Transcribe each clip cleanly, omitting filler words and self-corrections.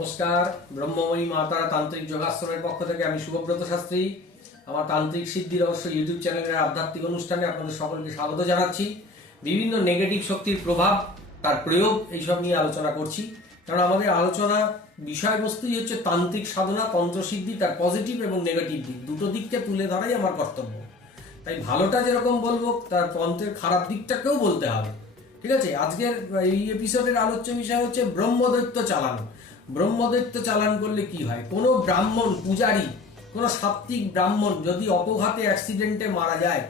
নমস্কার। ব্রহ্মময়ী মাতারা তান্ত্রিক যোগাশ্রমের পক্ষ থেকে আমি শুভব্রত শাস্ত্রী আমার তান্ত্রিক সিদ্ধি রহস্য ইউটিউব চ্যানেলের আধ্যাত্মিক অনুষ্ঠানে আপনাদের সকলকে স্বাগত জানাচ্ছি। বিভিন্ন নেগেটিভ শক্তির প্রভাব, তার প্রয়োগ, এইসব নিয়ে আলোচনা করছি। কারণ আমাদের আলোচনা বিষয়বস্তুই হচ্ছে তান্ত্রিক সাধনা, তন্ত্রসিদ্ধি, তার পজিটিভ এবং নেগেটিভ দিক, দুটো দিককে তুলে ধরাই আমার কর্তব্য। তাই ভালোটা যেরকম বলবো, তার তন্ত্রের খারাপ দিকটাকেও বলতে হবে। ঠিক আছে, আজকের এই এপিসোডের আলোচ্য বিষয় হচ্ছে ব্রহ্মদৈত্য চালান। ব্রহ্মদৈত্য চালান করলে কি হয়? কোনো ব্রাহ্মণ, পূজারী, কোনো সাত্ত্বিক ব্রাহ্মণ যদি অপঘাতে অ্যাক্সিডেন্টে মারা যায়,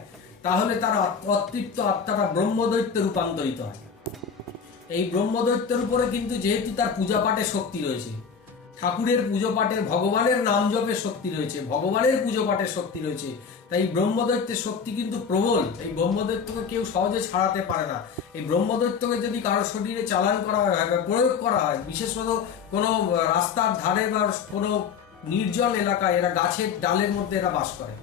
তাহলে তার অতৃপ্ত আত্মাটা ব্রহ্মদৈত্যে রূপান্তরিত হয়। এই ব্রহ্মদৈত্যের উপরে কিন্তু যেহেতু তার পূজা পাঠের শক্তি রয়েছে, ঠাকুরের পুজো পাঠের, ভগবানের নাম জপের শক্তি রয়েছে, ভগবানের পুজো পাঠের শক্তি রয়েছে, তাই ব্রহ্মদৈত্যের শক্তি কিন্তু প্রবল। এই ব্রহ্মদৈত্যকে কেউ সহজে ছাড়াতে পারে না। এই ব্রহ্মদৈত্যকে যদি কারোর শরীরে চালান করা হয় বা প্রয়োগ করা হয়, বিশেষত কোনো রাস্তার ধারে বা কোনো নির্জন এলাকায়, এরা গাছের ডালের মধ্যে এরা বাস করে।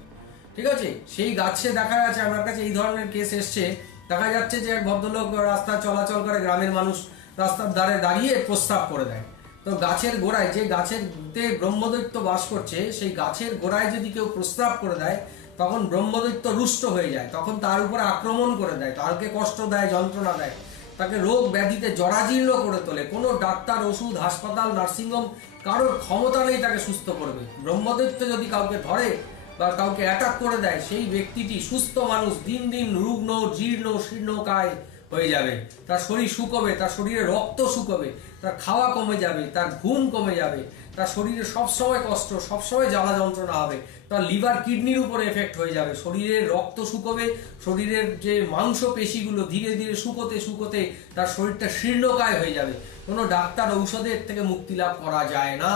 ঠিক আছে, সেই গাছে দেখা যাচ্ছে, আমার কাছে এই ধরনের কেস এসছে, দেখা যাচ্ছে যে এক ভদ্রলোক রাস্তা চলাচল করে, গ্রামের মানুষ রাস্তার ধারে দাঁড়িয়ে প্রস্তাব করে দেয়। তো গাছের গোড়ায়, যে গাছের ব্রহ্মদৈত্য বাস করছে, সেই গাছের গোড়ায় যদি কেউ প্রস্তাব করে দেয়, তখন ব্রহ্মদৈত্য রুষ্ট হয়ে যায়, তখন তার উপরে আক্রমণ করে দেয়, তাকে কষ্ট দেয়, যন্ত্রণা দেয়, তাকে রোগ ব্যাধিতে জরাজীর্ণ করে তোলে। কোনো ডাক্তার, ওষুধ, হাসপাতাল, নার্সিংহোম কারোর ক্ষমতা নেই তাকে সুস্থ করবে। ব্রহ্মদৈত্য যদি কাউকে ধরে বা কাউকে অ্যাটাক করে দেয়, সেই ব্যক্তিটি, সুস্থ মানুষ, দিন দিন রুগ্ন, জীর্ণ, শীর্ণকায় হয়ে যাবে, তার শরীর শুকোবে, তার শরীরে রক্ত শুকোবে, তার খাওয়া কমে যাবে, তার ঘুম কমে যাবে, তার শরীরে সবসময় কষ্ট, সবসময় জ্বালা যন্ত্রণা হবে, তার লিভার কিডনির উপর এফেক্ট হয়ে যাবে, শরীরের রক্ত শুকোবে, শরীরের যে মাংস পেশিগুলো ধীরে ধীরে শুকোতে শুকোতে তার শরীরটা শীর্ণকায় হয়ে যাবে। কোনো ডাক্তার ঔষধের থেকে মুক্তি লাভ করা যায় না।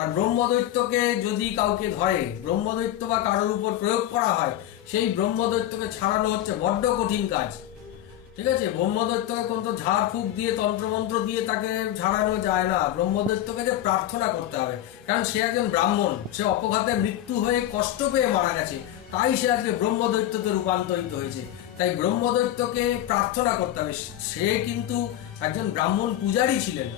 আর ব্রহ্মদৈত্যকে যদি কাউকে ধরে, ব্রহ্মদৈত্য বা কারোর উপর প্রয়োগ করা হয়, সেই ব্রহ্মদৈত্যকে ছাড়ানো হচ্ছে বড্ড কঠিন কাজ। ঠিক আছে, ব্রহ্মদৈত্যকে কোনো ঝাড় ফুঁক দিয়ে, তন্ত্রমন্ত্র দিয়ে তাকে ঝাড়ানো যায় না। ব্রহ্মদৈত্যকে যে প্রার্থনা করতে হবে, কারণ সে একজন ব্রাহ্মণ, সে অপঘাতে মৃত্যু হয়ে কষ্ট পেয়ে মারা গেছে, তাই সে আজকে ব্রহ্মদৈত্যতে রূপান্তরিত হয়েছে। তাই ব্রহ্মদৈত্যকে প্রার্থনা করতে হবে। সে কিন্তু একজন ব্রাহ্মণ পূজারী ছিলেন,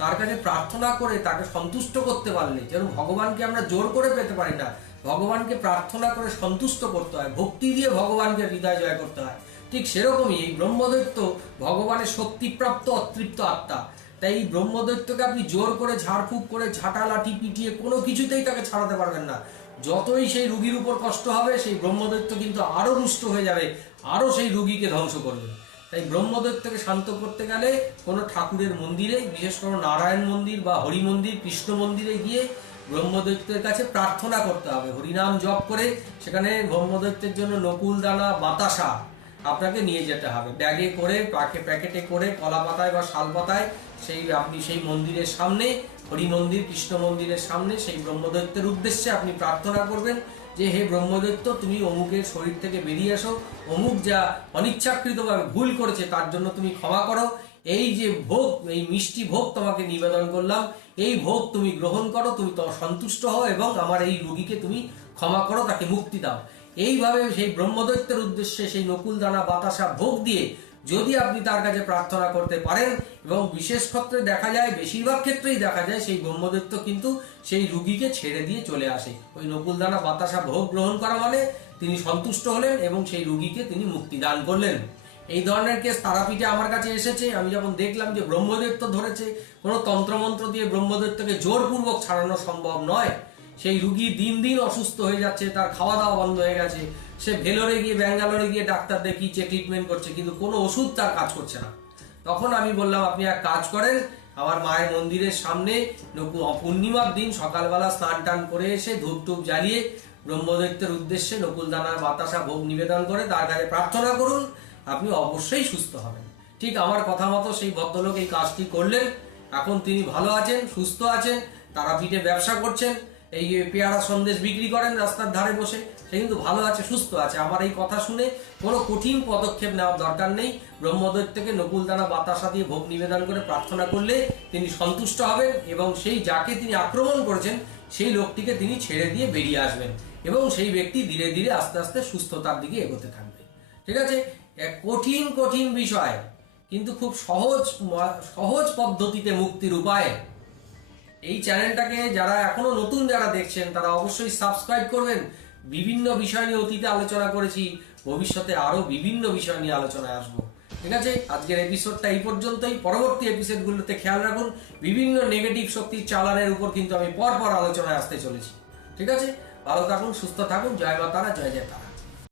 তার কাছে প্রার্থনা করে তাকে সন্তুষ্ট করতে পারলে, যেন ভগবানকে আমরা জোর করে পেতে পারি না, ভগবানকে প্রার্থনা করে সন্তুষ্ট করতে হয়, ভক্তি দিয়ে ভগবানকে হৃদয় জয় করতে হয়। ঠিক সেরকমই এই ব্রহ্মদৈত্য ভগবানের শক্তিপ্রাপ্ত অতৃপ্ত আত্মা। তাই এই ব্রহ্মদৈত্যকে আপনি জোর করে ঝাড়ফুঁক করে, ঝাঁটা লাঠি পিটিয়ে কোনো কিছুতেই তাকে ছাড়াতে পারবেন না। যতই সেই রুগীর উপর কষ্ট হবে, সেই ব্রহ্মদৈত্য কিন্তু আরো রুষ্ট হয়ে যাবে, আরো সেই রুগীকে ধ্বংস করবে। তাই ব্রহ্মদৈত্যকে শান্ত করতে গেলে কোনো ঠাকুরের মন্দিরে, বিশেষ করে নারায়ণ মন্দির বা হরি মন্দির, কৃষ্ণ মন্দিরে গিয়ে ব্রহ্মদৈত্যের কাছে প্রার্থনা করতে হবে, হরিনাম জপ করে। সেখানে ব্রহ্মদৈত্যের জন্য নকুল দানা, বাতাসা আপনাকে নিয়ে যেতে হবে, ব্যাগে করে, প্যাকেটে করে, কলা পাতায় বা শাল পাতায়। আপনি সেই মন্দিরের সামনে, হরি মন্দির, কৃষ্ণ মন্দিরের সামনে, সেই ব্রহ্মদৈত্যের উদ্দেশ্যে আপনি প্রার্থনা করবেন যে, হে ব্রহ্মদৈত্য, তুমি অমুকের শরীর থেকে বেরিয়ে আসো, অমুক যা অনিচ্ছাকৃতভাবে ভুল করেছে তার জন্য তুমি ক্ষমা করো, এই যে ভোগ, এই মিষ্টি ভোগ তোমাকে নিবেদন করলাম, এই ভোগ তুমি গ্রহণ করো, তুমি তো সন্তুষ্ট হও এবং আমার এই রোগীকে তুমি ক্ষমা করো, তাকে মুক্তি দাও। এইভাবে সেই ব্রহ্মদৈত্যের উদ্দেশ্যে সেই নকুল দানা, বাতাসা ভোগ দিয়ে যদি আপনি তার কাছে প্রার্থনা করতে পারেন, এবং বিশেষ ক্ষেত্রে দেখা যায়, বেশিরভাগ ক্ষেত্রেই দেখা যায়, সেই ব্রহ্মদৈত্য কিন্তু সেই রুগীকে ছেড়ে দিয়ে চলে আসে। ওই নকুল দানা, বাতাসা ভোগ গ্রহণ করা মানে তিনি সন্তুষ্ট হলেন এবং সেই রুগীকে তিনি মুক্তি দান করলেন। এই ধরনের কেস তারাপীঠে আমার কাছে এসেছে। আমি যখন দেখলাম যে ব্রহ্মদৈত্য ধরেছে, কোনো তন্ত্রমন্ত্র দিয়ে ব্রহ্মদৈত্যকে জোরপূর্বক ছাড়ানো সম্ভব নয়, সেই রুগী দিন দিন অসুস্থ হয়ে যাচ্ছে, তার খাওয়া দাওয়া বন্ধ হয়ে গেছে, সে ভেলোরে গিয়ে, ব্যাঙ্গালোরে গিয়ে ডাক্তার দেখিয়েছে, ট্রিটমেন্ট করছে, কিন্তু কোনো ওষুধ তার কাজ করছে না। তখন আমি বললাম, আপনি এক কাজ করেন, আমার মায়ের মন্দিরের সামনে পূর্ণিমার দিন সকালবেলা স্নান টান করে এসে ধূপ টুপ জ্বালিয়ে ব্রহ্মদৈত্যের উদ্দেশ্যে নকুল দানা, বাতাসা ভোগ নিবেদন করে তার কাছে প্রার্থনা করুন, আপনি অবশ্যই সুস্থ হবেন। ঠিক আমার কথা মতো সেই ভদ্রলোক এই কাজটি করলেন। এখন তিনি ভালো আছেন, সুস্থ আছেন, তারাপীঠে ব্যবসা করছেন, এই পেয়ারা সন্দেশ বিক্রি করেন রাস্তার ধারে বসে, সে কিন্তু ভালো আছে, সুস্থ আছে। আমার এই কথা শুনে কোনো কঠিন পদক্ষেপ নেওয়ার দরকার নেই। ব্রহ্মদৈত্যকে নকুল দানা, বাতাসা দিয়ে ভোগ নিবেদন করে প্রার্থনা করলে তিনি সন্তুষ্ট হবেন এবং সেই যাকে তিনি আক্রমণ করেছেন সেই লোকটিকে তিনি ছেড়ে দিয়ে বেরিয়ে আসবেন এবং সেই ব্যক্তি ধীরে ধীরে আস্তে আস্তে সুস্থতার দিকে এগোতে থাকবে। ঠিক আছে, এক কঠিন কঠিন বিষয়, কিন্তু খুব সহজ সহজ পদ্ধতিতে মুক্তির উপায়। এই চ্যানেলটাকে যারা এখনো নতুন যারা দেখছেন তারা অবশ্যই সাবস্ক্রাইব করবেন। বিভিন্ন বিষয় নিয়ে অতীতে আলোচনা করেছি, ভবিষ্যতে আরো বিভিন্ন বিষয় নিয়ে আলোচনায় আসবো। ঠিক আছে, আজকের এপিসোডটা এই পর্যন্তই। পরবর্তী এপিসোডগুলোতে খেয়াল রাখুন, বিভিন্ন নেগেটিভ শক্তির চালানের উপর কিন্তু আমি পরপর আলোচনায় আসতে চলেছি। ঠিক আছে, ভালো থাকুন, সুস্থ থাকুন। জয় মা তারা, জয় জয় তারা।